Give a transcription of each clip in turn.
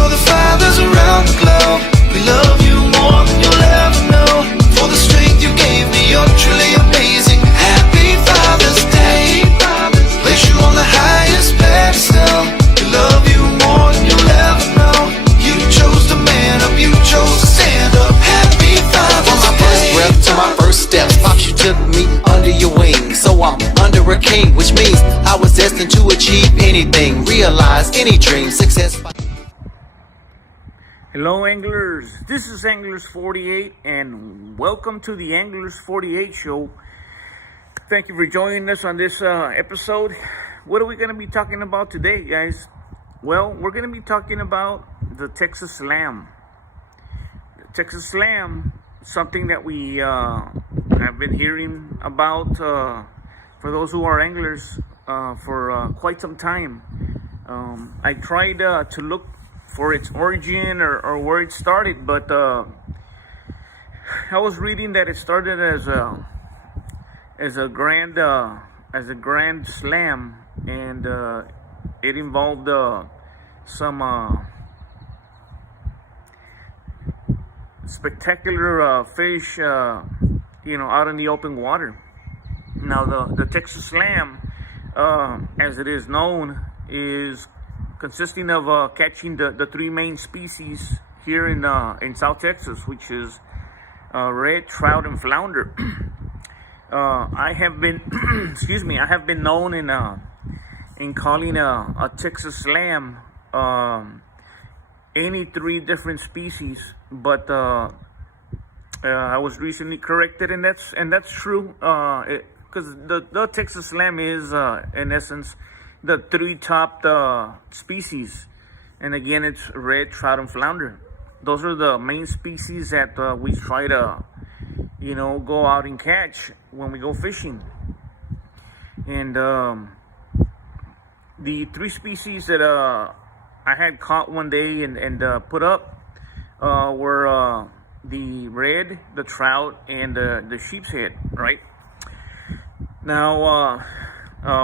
for the fathers around the globe. We love you more than you'll ever know. For the strength you gave me, you're truly amazing. Happy Father's Day. Place you on the highest pedestal. We love you more than you'll ever know. You chose to man up, you chose to stand up. Happy Father's Day. From my first breath to my first steps, Pops, you took me under your wing. So I'm under a king, which means I was destined to achieve anything, realize any dream, success. Hello anglers, this is Anglers 48 and welcome to the Anglers 48 show. Thank you for joining us on this episode. What are we going to be talking about today, guys? Well, we're going to be talking about the Texas Slam. The Texas Slam, something that we have been hearing about for those who are anglers for quite some time. I tried to look for its origin or where it started, but I was reading that it started as a grand slam, and it involved some spectacular fish, out in the open water. Now the Texas Slam, as it is known, is consisting of catching the three main species here in South Texas, which is red, trout, and flounder. I have been, I have been known in calling a Texas Slam any three different species, but I was recently corrected, and that's true, because the Texas Slam is in essence the three top species, and again, it's red, trout, and flounder. Those are the main species that we try to, go out and catch when we go fishing. And the three species that I had caught one day and put up were the red, the trout, and the sheep's head. Right now,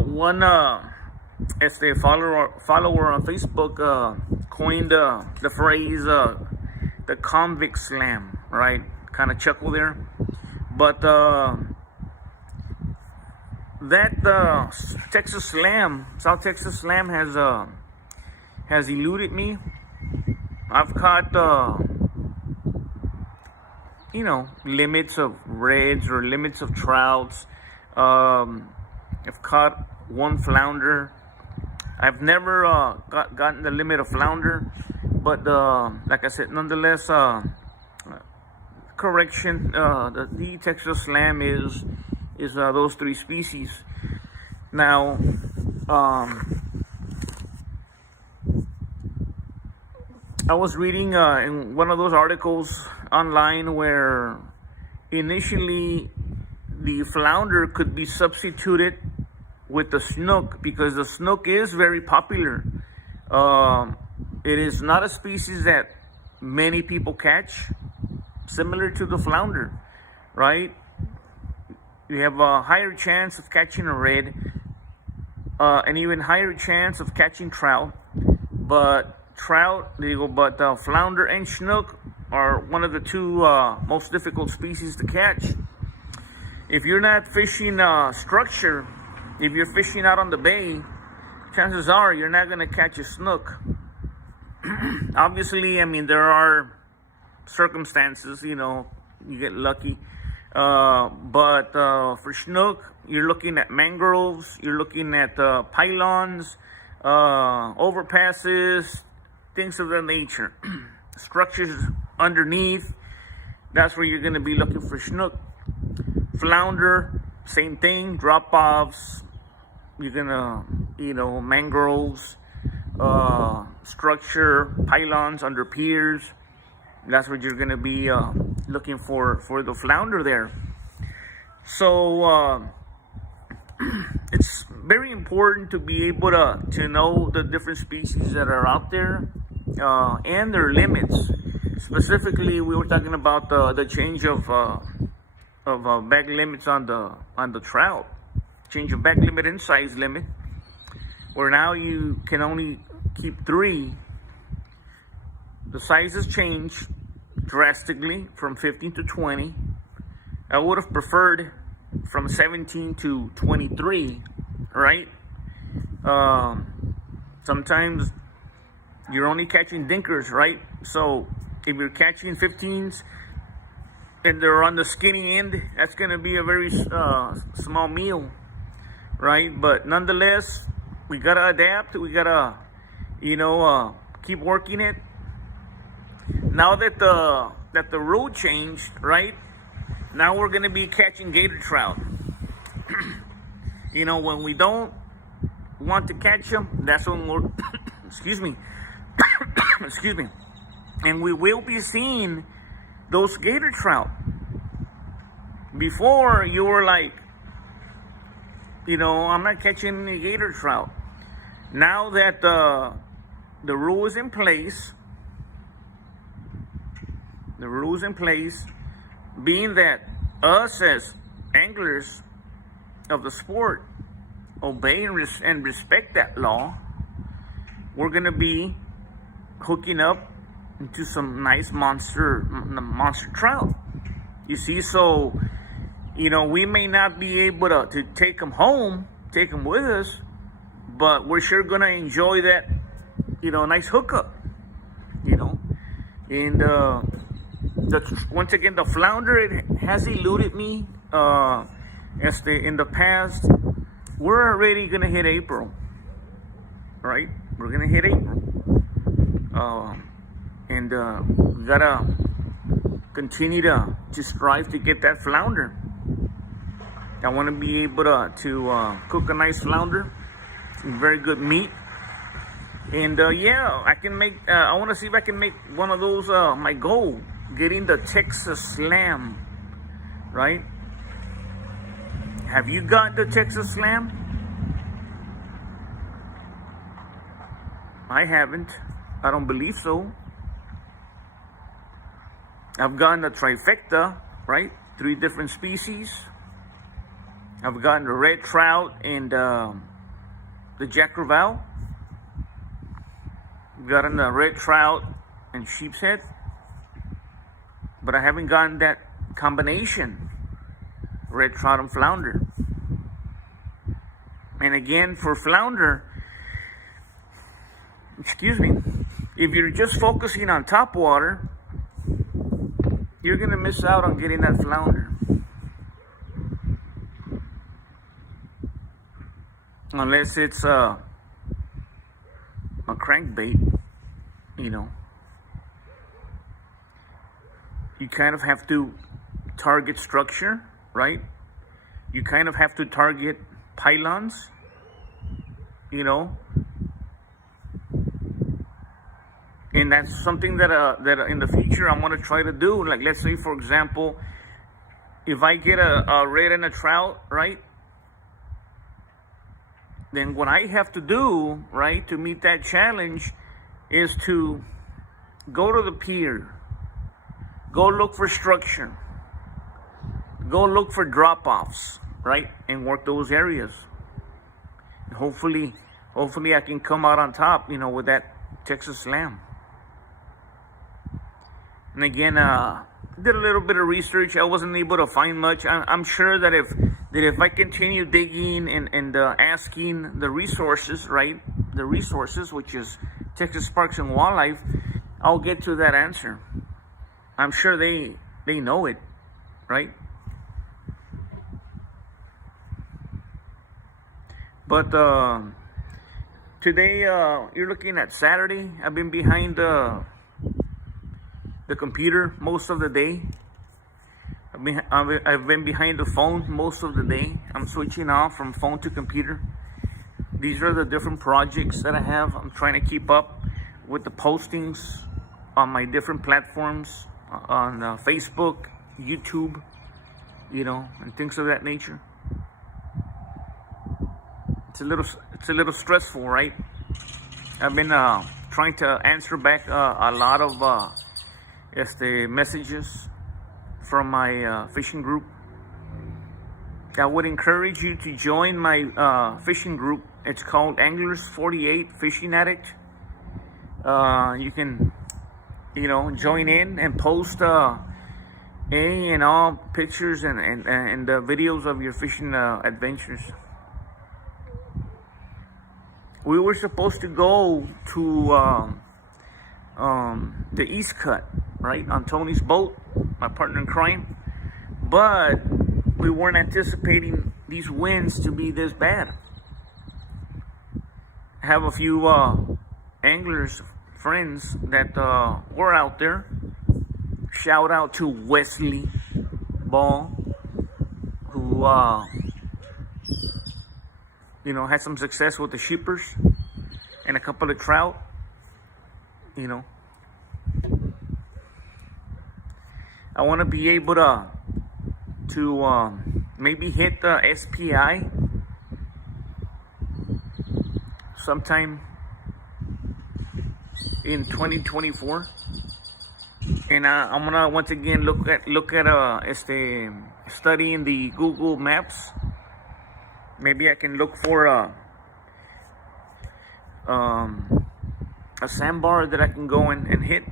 one as the follower on Facebook coined the phrase the convict slam, right? Kind of chuckle there, but that Texas Slam, South Texas Slam, has eluded me. I've caught limits of reds or limits of trouts. I've caught one flounder. I've never gotten the limit of flounder, but like I said, nonetheless, correction, the Texas Slam is those three species. Now, I was reading in one of those articles online where initially the flounder could be substituted with the snook, because the snook is very popular. It is not a species that many people catch, similar to the flounder, right? You have a higher chance of catching a red, an even higher chance of catching trout, but flounder and snook are one of the two most difficult species to catch. If you're not fishing structure, if you're fishing out on the bay, chances are you're not going to catch a snook. Obviously, I mean, there are circumstances, you get lucky. But for snook, you're looking at mangroves, you're looking at pylons, overpasses, things of that nature. Structures underneath, that's where you're going to be looking for snook. Flounder, same thing, drop-offs. You're gonna, mangroves, structure, pylons under piers. That's what you're gonna be looking for the flounder there. So it's very important to be able to know the different species that are out there and their limits. Specifically, we were talking about the change of bag limits on the trout. Change of bag limit and size limit, where now you can only keep 3 the sizes changed drastically from 15 to 20. I would have preferred from 17 to 23, right? Sometimes you're only catching dinkers, right? So if you're catching 15s and they're on the skinny end, that's going to be a very small meal, right? But nonetheless, we got to adapt. We got to, keep working it. Now that the road changed, right? Now we're going to be catching gator trout. When we don't want to catch them, that's when we're, excuse me, and we will be seeing those gator trout. Before, you were like, I'm not catching any gator trout. Now that the rule is in place, being that us as anglers of the sport obey and respect that law, we're going to be hooking up into some nice monster trout. You see, so, we may not be able to take them home, take them with us, but we're sure going to enjoy that, nice hookup, and once again, the flounder, it has eluded me. In the past, we're already gonna hit April, right? We're gonna hit April, and we gotta continue to strive to get that flounder. I want to be able to cook a nice flounder, some very good meat. And I can make. I want to see if I can make one of those. My goal, getting the Texas Slam, right? Have you got the Texas Slam? I haven't. I don't believe so. I've gotten the trifecta, right? 3 different species. I've gotten the red trout and the Jack Crevalle. I've gotten the red trout and sheep's head. But I haven't gotten that combination, red trout and flounder. And again, for flounder, if you're just focusing on top water, you're going to miss out on getting that flounder. Unless it's a crankbait, You kind of have to target structure, right? You kind of have to target pylons, And that's something that in the future I'm going to try to do. Like, let's say, for example, if I get a red and a trout, right? Then what I have to do, right, to meet that challenge is to go to the pier, go look for structure, go look for drop-offs, right, and work those areas. And hopefully I can come out on top, with that Texas Slam. And again, did a little bit of research. I wasn't able to find much. I'm sure that if I continue digging and asking the resources, right, the resources, which is Texas Parks and Wildlife, I'll get to that answer. I'm sure they know it, right? But today, you're looking at Saturday. I've been behind the computer most of the day. I've been behind the phone most of the day. I'm switching off from phone to computer. These are the different projects that I have. I'm trying to keep up with the postings on my different platforms, on Facebook, YouTube, and things of that nature. It's a little stressful, right? I've been trying to answer back a lot of messages from my fishing group. I would encourage you to join my fishing group. It's called Anglers 48 Fishing Addict. You can join in and post any and all pictures and videos of your fishing adventures. We were supposed to go to the East Cut, right, on Tony's boat, my partner in crime, but we weren't anticipating these winds to be this bad. I have a few anglers, friends that were out there. Shout out to Wesley Ball, who had some success with the sheepers and a couple of trout. I want to be able to maybe hit the SPI sometime in 2024, and I'm gonna once again look at studying the Google Maps. Maybe I can look for a sandbar that I can go and hit,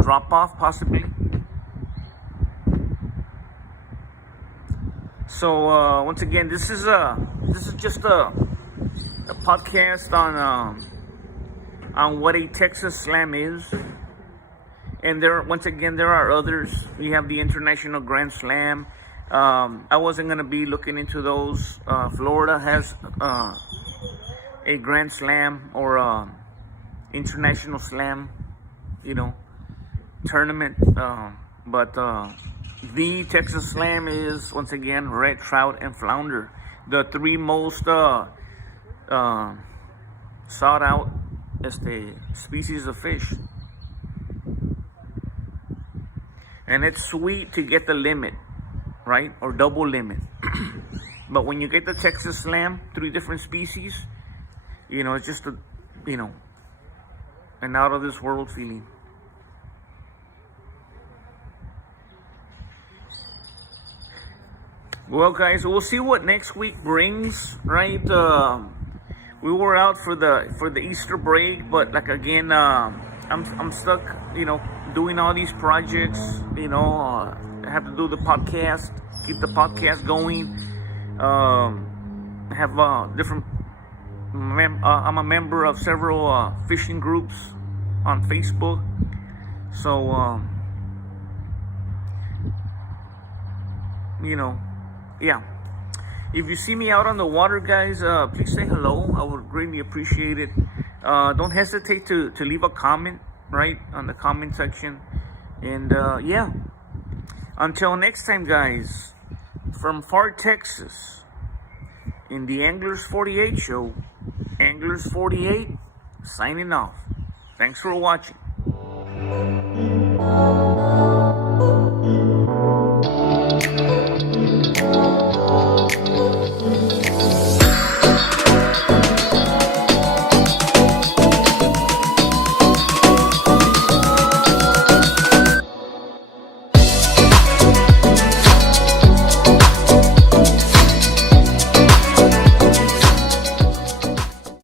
drop off possibly. So once again, this is just a podcast on what a Texas Slam is, and there are others. We have the International Grand Slam. I wasn't gonna be looking into those. Florida has a Grand Slam or International Slam, tournament, but the Texas Slam is once again red trout and flounder, the three most sought out species of fish. And it's sweet to get the limit, right, or double limit. But when you get the Texas Slam, 3 different species, it's just an out of this world feeling. Well, guys, we'll see what next week brings, right? We were out for the Easter break, but like again, I'm stuck, doing all these projects. I have to do the podcast, keep the podcast going. I have different. I'm a member of several fishing groups on Facebook, so yeah. If you see me out on the water, guys, please say hello. I would greatly appreciate it. Don't hesitate to leave a comment, right, on the comment section. And yeah, until next time, guys, from far Texas, in the Anglers 48 show, Anglers 48 signing off. Thanks for watching.